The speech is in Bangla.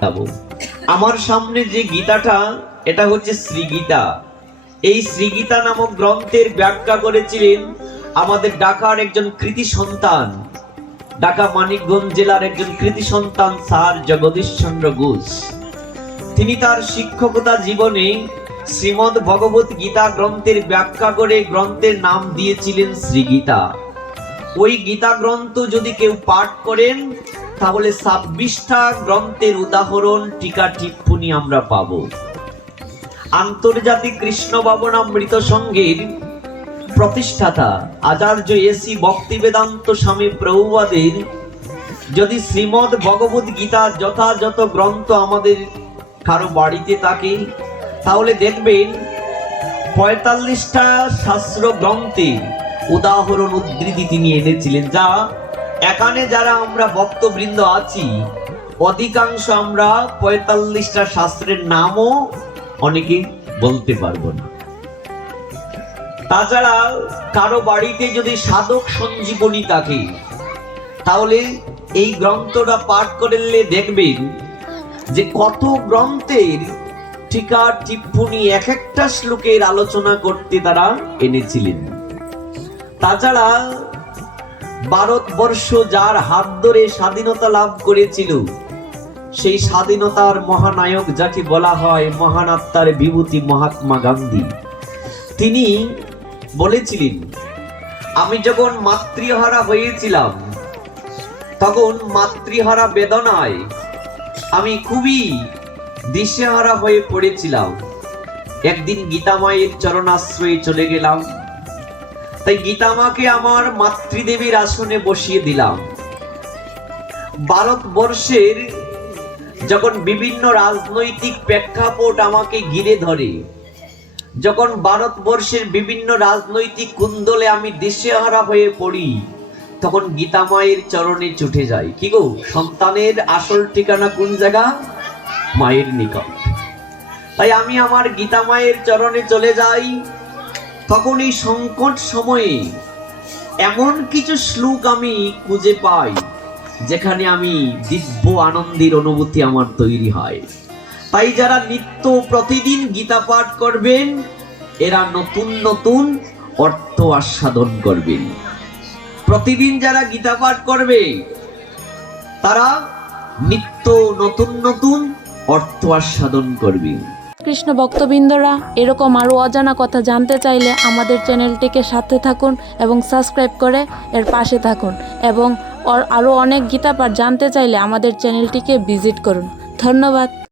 যাবো। আমার সামনে যে গীতাটা, এটা হচ্ছে শ্রীগীতা। এই শ্রীগীতা নামক গ্রন্থের ব্যাখ্যা করেছিলেন আমাদের ঢাকার একজন কৃতি সন্তান, ঢাকা মানিকগঞ্জ জেলার একজন কৃতি সন্তান স্যার জগদীশ চন্দ্র ঘোষ। তিনি তার শিক্ষকতা জীবনে শ্রীমদ্ ভগবত গীতা গ্রন্থের ব্যাখ্যা করে গ্রন্থের নাম দিয়েছিলেন শ্রীগীতা। ওই গীতা গ্রন্থ যদি কেউ পাঠ করেন তাহলে 26টা গ্রন্থের উদাহরণ, টিকা টিপ্পনী আমরা পাব। আন্তর্জাতিক কৃষ্ণ ভাবনামৃত সংঘের প্রতিষ্ঠাতা আচার্য এসি ভক্তিবেদান্ত স্বামী প্রভুপাদের যদি শ্রীমদ্ ভগবত গীতার যথাযথ গ্রন্থ আমাদের কারো বাড়িতে থাকে, তাহলে দেখবেন 45টা শাস্ত্র গ্রন্থে উদাহরণ উদ্ধৃতি তিনি এনেছিলেন, যা এখানে যারা আমরা ভক্তবৃন্দ আছি অধিকাংশ আমরা 45টা শাস্ত্রের নামও অনেকে বলতে পারবো না। তাছাড়া কারো বাড়িতে যদি সাধক সঞ্জীবনী থাকে, তাহলে এই গ্রন্থটা পাঠ করলে দেখবেন যে কত গ্রন্থের টিকা টিপ্পনী এক একটা শ্লোকের আলোচনা করতে তারা এনেছিলেন। তাছাড়া ভারতবর্ষ যার হাত ধরে স্বাধীনতা লাভ করেছিল, সেই স্বাধীনতার মহানায়ক যাকে বলা হয় মহান আত্মার বিভূতি মহাত্মা গান্ধী, তিনি বলেছিলেন, আমি যখন মাতৃহারা হয়েছিলাম তখন মাতৃহারা বেদনায় আমি খুবই দিশেহারা হয়ে পড়েছিলাম। একদিন গীতা মায়ের চরণাশ্রয়ে চলে গেলাম, তাই গীতা মাকে আমার মাতৃদেবীর আসনে বসিয়ে দিলাম। ভারতবর্ষের যখন বিভিন্ন রাজনৈতিক প্রেক্ষাপট আমাকে ঘিরে ধরে, যখন ভারতবর্ষের বিভিন্ন রাজনৈতিক কুন্দলে আমি দিশেহারা হয়ে পড়ি, তখন গীতা মায়ের চরণে ছুটে যাই। কি গো, সন্তানের আসল ঠিকানা কোন জায়গা? মায়ের নিকট। তাই আমি আমার গীতা মায়ের চরণে চলে যাই। তখন এই সংকট সময়ে এমন কিছু শ্লোক আমি খুঁজে পাই যেখানে আমি দিব্য আনন্দের অনুভূতি আমার তৈরি হয়। তাই যারা নিত্য প্রতিদিন গীতা পাঠ করবেন, এরা নতুন নতুন অর্থ আস্বাদন করবেন। প্রতিদিন যারা গীতা পাঠ করবে, তারা নিত্য নতুন নতুন অর্থ আস্বাদন করবে। কৃষ্ণ ভক্তবৃন্দরা, এরকম আরও অজানা কথা জানতে চাইলে আমাদের চ্যানেলটিকে সাথে থাকুন এবং সাবস্ক্রাইব করে এর পাশে থাকুন, এবং আরও অনেক গীতা পাঠ জানতে চাইলে আমাদের চ্যানেলটিকে ভিজিট করুন। ধন্যবাদ।